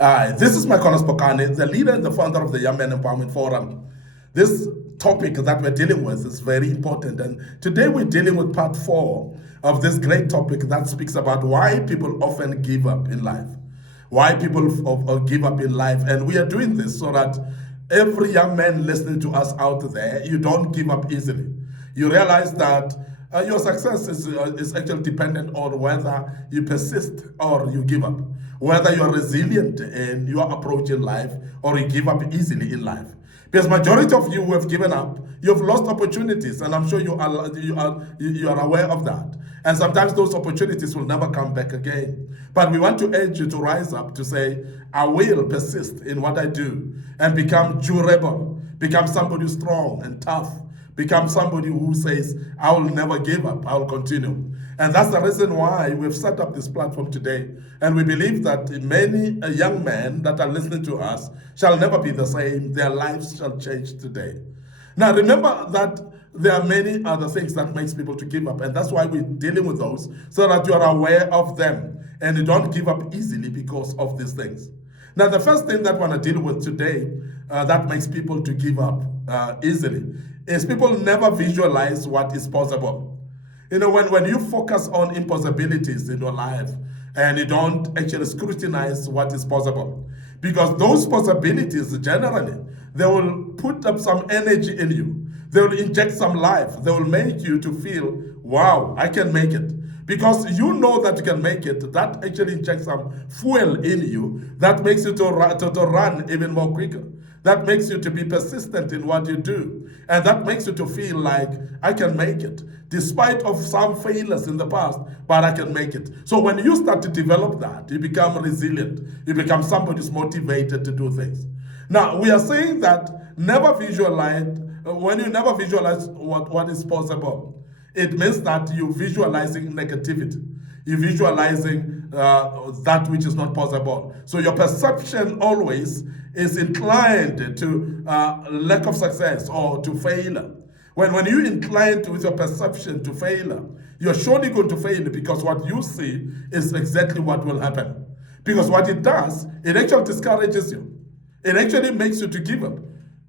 This is MIcornus Phokane, the leader and the founder of the Young Men Empowerment Forum. This topic that we're dealing with is very important, and today we're dealing with part 4 of this great topic that speaks about why people often give up in life. Why people give up in life, and we are doing this so that every young man listening to us out there, you don't give up easily. You realize that your success is actually dependent on whether you persist or you give up, whether you are resilient in your approach in life or you give up easily in life. Because majority of you who have given up, you've lost opportunities, and I'm sure you are aware of that. And sometimes those opportunities will never come back again. But we want to urge you to rise up to say, I will persist in what I do and become durable, become somebody strong and tough, become somebody who says, I will never give up, I will continue. And that's the reason why we've set up this platform today. And we believe that many young men that are listening to us shall never be the same. Their lives shall change today. Now, remember that there are many other things that makes people to give up. And that's why we're dealing with those, so that you are aware of them and you don't give up easily because of these things. Now, the first thing that I want to deal with today that makes people to give up easily is people never visualize what is possible. You know, when you focus on impossibilities in your life and you don't actually scrutinize what is possible, because those possibilities generally, they will put up some energy in you. They will inject some life. They will make you to feel, wow, I can make it. Because you know that you can make it, that actually injects some fuel in you that makes you to run even more quicker. That makes you to be persistent in what you do. And that makes you to feel like, I can make it, despite of some failures in the past, but I can make it. So when you start to develop that, you become resilient. You become somebody who's motivated to do things. Now, we are saying that never visualize, when you never visualize what is possible, it means that you're visualizing negativity. You're visualizing that which is not possible. So your perception always is inclined to lack of success or to failure. When you incline with your perception to failure, you're surely going to fail, because what you see is exactly what will happen. Because what it does, it actually discourages you. It actually makes you to give up.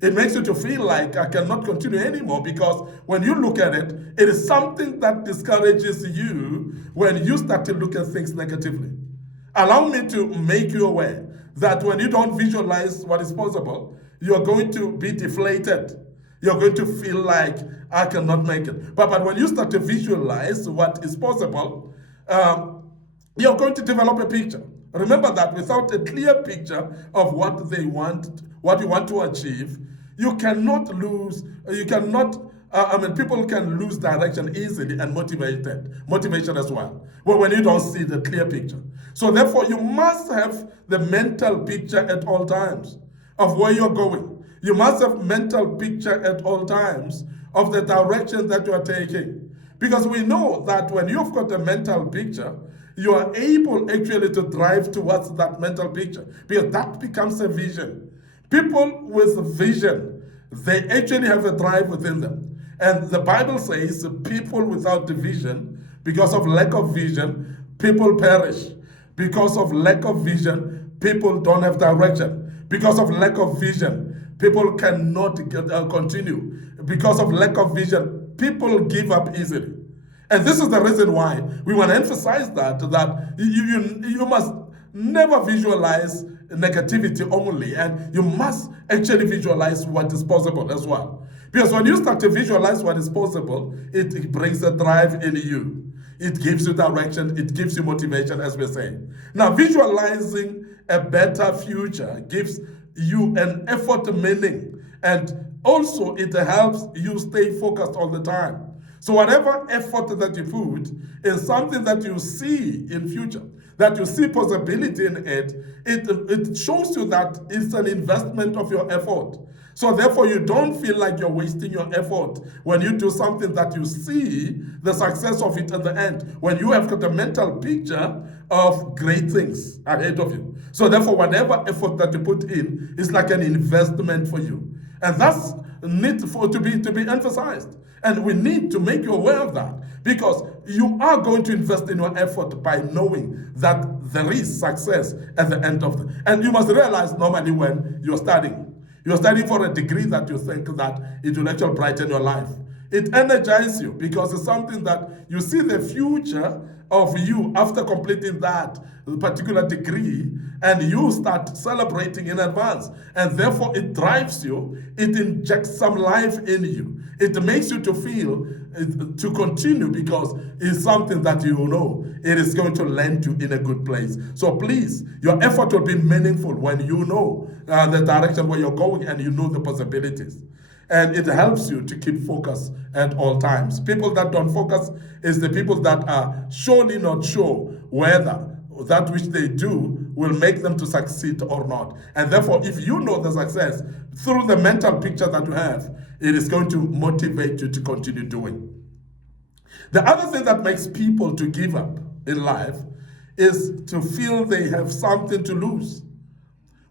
It makes you to feel like I cannot continue anymore, because when you look at it, it is something that discourages you when you start to look at things negatively. Allow me to make you aware that when you don't visualize what is possible, you're going to be deflated. You're going to feel like I cannot make it. But when you start to visualize what is possible, you're going to develop a picture. Remember that without a clear picture of what they want, what you want to achieve, you cannot lose, people can lose direction easily and motivation as well. Well, when you don't see the clear picture. So therefore, you must have the mental picture at all times of where you're going. You must have mental picture at all times of the direction that you are taking. Because we know that when you've got a mental picture, you are able actually to drive towards that mental picture, because that becomes a vision. People with vision, they actually have a drive within them. And the Bible says people without the vision, because of lack of vision, people perish. Because of lack of vision, people don't have direction. Because of lack of vision, people cannot continue. Because of lack of vision, people give up easily. And this is the reason why we want to emphasize that you must never visualize negativity only, and you must actually visualize what is possible as well. Because when you start to visualize what is possible, it brings a drive in you. It gives you direction, it gives you motivation, as we're saying. Now, visualizing a better future gives you an effort meaning, and also it helps you stay focused all the time. So whatever effort that you put in something that you see in future, that you see possibility in it, it shows you that it's an investment of your effort. So therefore, you don't feel like you're wasting your effort when you do something that you see the success of it at the end, when you have got a mental picture of great things ahead of you. So therefore, whatever effort that you put in is like an investment for you. And that's need to be emphasized. And we need to make you aware of that, because you are going to invest in your effort by knowing that there is success at the end of the. And you must realize normally when you're studying for a degree that you think that it will actually brighten your life. It energizes you because it's something that you see the future of you after completing that particular degree, and you start celebrating in advance. And therefore it drives you, it injects some life in you. It makes you to feel to continue because it's something that you know it is going to land you in a good place. So please, your effort will be meaningful when you know the direction where you're going and you know the possibilities. And it helps you to keep focus at all times. People that don't focus is the people that are surely not sure whether that which they do will make them to succeed or not. And therefore, if you know the success through the mental picture that you have, it is going to motivate you to continue doing. The other thing that makes people to give up in life is to feel they have something to lose.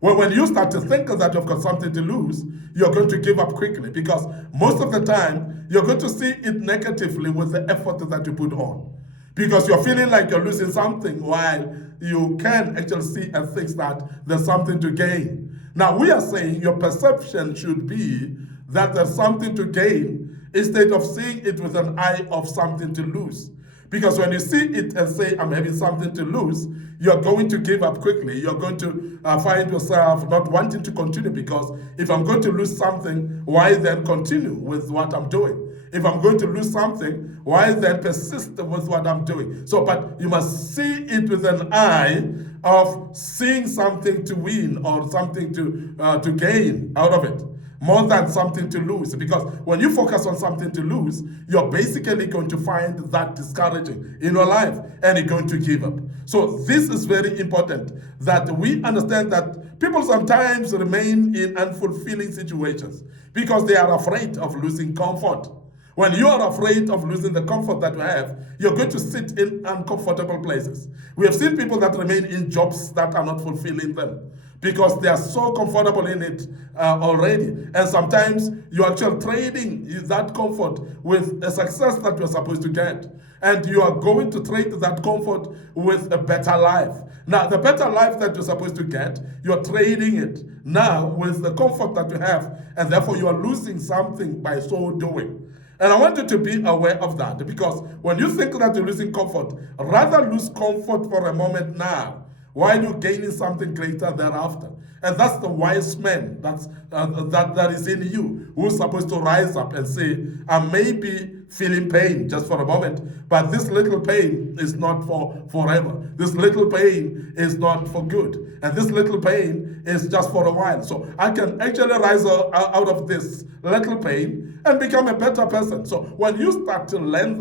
Well, when you start to think that you've got something to lose, you're going to give up quickly, because most of the time, you're going to see it negatively with the effort that you put on. Because you're feeling like you're losing something while you can actually see and think that there's something to gain. Now, we are saying your perception should be that there's something to gain instead of seeing it with an eye of something to lose. Because when you see it and say, I'm having something to lose, you're going to give up quickly. You're going to find yourself not wanting to continue, because if I'm going to lose something, why then continue with what I'm doing? If I'm going to lose something, why then persist with what I'm doing? So, but you must see it with an eye of seeing something to win or something to gain out of it, more than something to lose. Because when you focus on something to lose, you're basically going to find that discouraging in your life, and you're going to give up. So this is very important, that we understand that people sometimes remain in unfulfilling situations because they are afraid of losing comfort. When you are afraid of losing the comfort that you have, you're going to sit in uncomfortable places. We have seen people that remain in jobs that are not fulfilling them, because they are so comfortable in it already. And sometimes you're actually trading that comfort with a success that you're supposed to get. And you are going to trade that comfort with a better life. Now, the better life that you're supposed to get, you're trading it now with the comfort that you have. And therefore, you are losing something by so doing. And I want you to be aware of that, because when you think that you're losing comfort, rather lose comfort for a moment now, while you're gaining something greater thereafter. And that's the wise man that is in you, who's supposed to rise up and say, I may be feeling pain just for a moment, but this little pain is not for forever. This little pain is not for good. And this little pain is just for a while. So I can actually rise out of this little pain and become a better person. So when you start to learn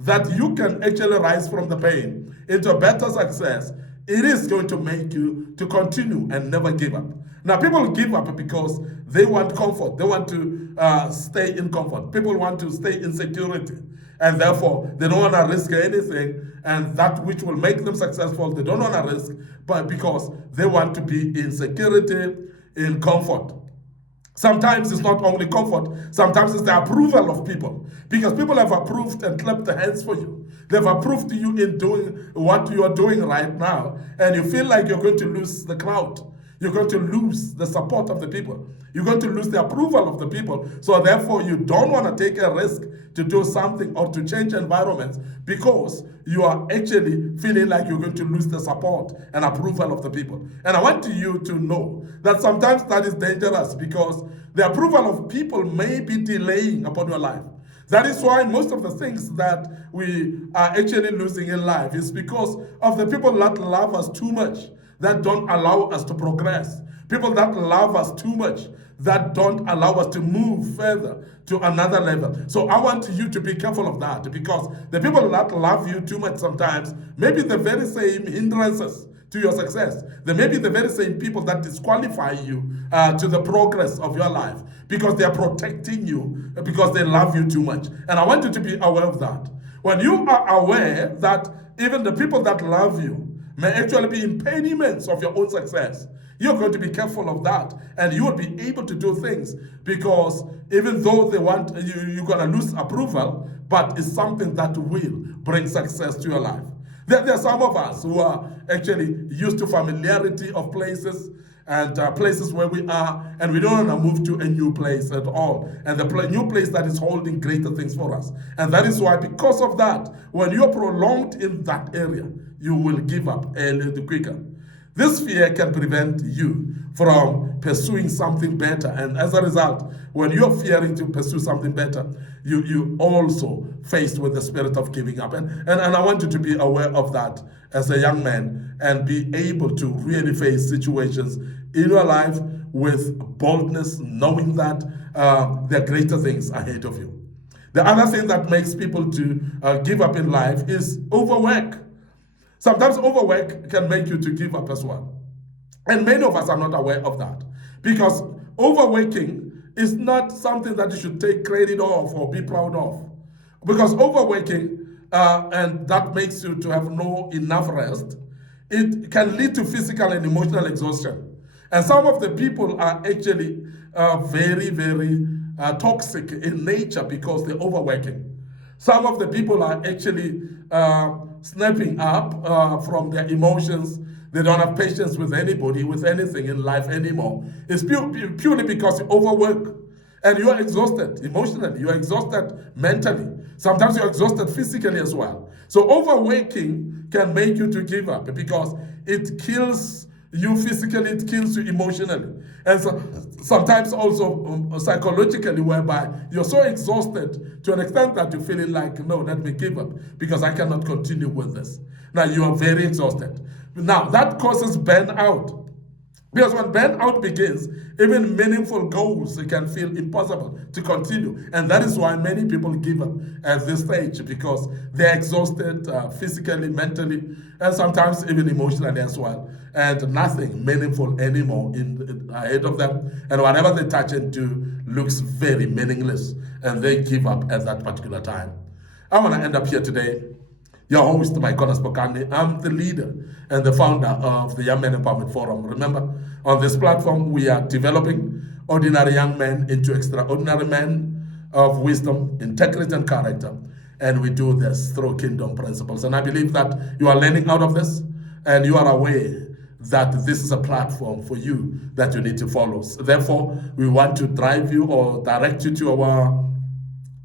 that you can actually rise from the pain into a better success, it is going to make you to continue and never give up. Now, people give up because they want comfort. They want to stay in comfort. People want to stay in security. And therefore, they don't want to risk anything. And that which will make them successful, they don't want to risk, but because they want to be in security, in comfort. Sometimes it's not only comfort, sometimes it's the approval of people. Because people have approved and clapped their hands for you. They've approved you in doing what you are doing right now, and you feel like you're going to lose the crowd. You're going to lose the support of the people. You're going to lose the approval of the people. So therefore, you don't want to take a risk to do something or to change environments, because you are actually feeling like you're going to lose the support and approval of the people. And I want you to know that sometimes that is dangerous, because the approval of people may be delaying upon your life. That is why most of the things that we are actually losing in life is because of the people that love us too much, that don't allow us to progress. People that love us too much, that don't allow us to move further to another level. So I want you to be careful of that, because the people that love you too much sometimes may be the very same hindrances to your success. They may be the very same people that disqualify you to the progress of your life, because they are protecting you, because they love you too much. And I want you to be aware of that. When you are aware that even the people that love you may actually be impediments of your own success. You're going to be careful of that, and you will be able to do things, because even though they want you're going to lose approval, but it's something that will bring success to your life. There are some of us who are actually used to familiarity of places, and places where we are, and we don't want to move to a new place at all, and the new place that is holding greater things for us. And that is why, because of that, when you're prolonged in that area, you will give up earlier the quicker. This fear can prevent you from pursuing something better, and as a result, when you're fearing to pursue something better, you also faced with the spirit of giving up. And I want you to be aware of that as a young man, and be able to really face situations in your life with boldness, knowing that there are greater things ahead of you. The other thing that makes people to give up in life is overwork. Sometimes overwork can make you to give up as well. And many of us are not aware of that, because overworking is not something that you should take credit of or be proud of. Because overworking, and that makes you to have no enough rest, it can lead to physical and emotional exhaustion. And some of the people are actually very, very toxic in nature because they're overworking. Some of the people are actually snapping up from their emotions. They don't have patience with anybody, with anything in life anymore. It's purely because you overwork. And you are exhausted emotionally, you are exhausted mentally. Sometimes you're exhausted physically as well. So overworking can make you to give up, because it kills you physically, it kills you emotionally. And so, sometimes also psychologically, whereby you're so exhausted to an extent that you're feeling like, no, let me give up, because I cannot continue with this. Now you are very exhausted. Now that causes burnout. Because when burnout begins, even meaningful goals can feel impossible to continue. And that is why many people give up at this stage, because they're exhausted physically, mentally, and sometimes even emotionally as well. And nothing meaningful anymore ahead of them. And whatever they touch into looks very meaningless. And they give up at that particular time. I want to end up here today. Your host, MIcornus Phokane. I'm the leader and the founder of the Young Men Empowerment Forum. Remember, on this platform, we are developing ordinary young men into extraordinary men of wisdom, integrity, and character. And we do this through kingdom principles. And I believe that you are learning out of this, and you are aware that this is a platform for you that you need to follow. So therefore, we want to drive you or direct you to our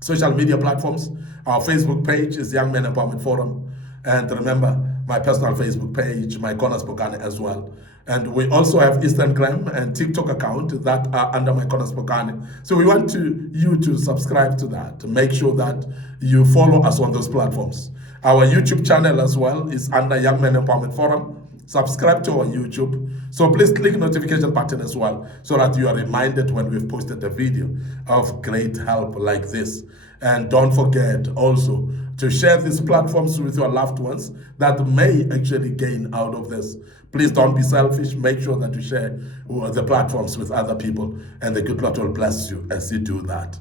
social media platforms. Our Facebook page is Young Men Empowerment Forum. And remember, my personal Facebook page, MIcornus Phokane as well. And we also have Instagram and TikTok account that are under MIcornus Phokane. So we want you to subscribe to that, to make sure that you follow us on those platforms. Our YouTube channel as well is under Young Men Empowerment Forum. Subscribe to our YouTube. So please click notification button as well, so that you are reminded when we've posted a video of great help like this. And don't forget also to share these platforms with your loved ones that may actually gain out of this. Please don't be selfish. Make sure that you share the platforms with other people, and the good Lord will bless you as you do that.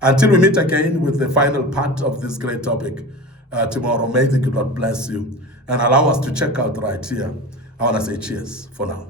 Until we meet again with the final part of this great topic tomorrow, may the good Lord bless you and allow us to check out right here. I want to say cheers for now.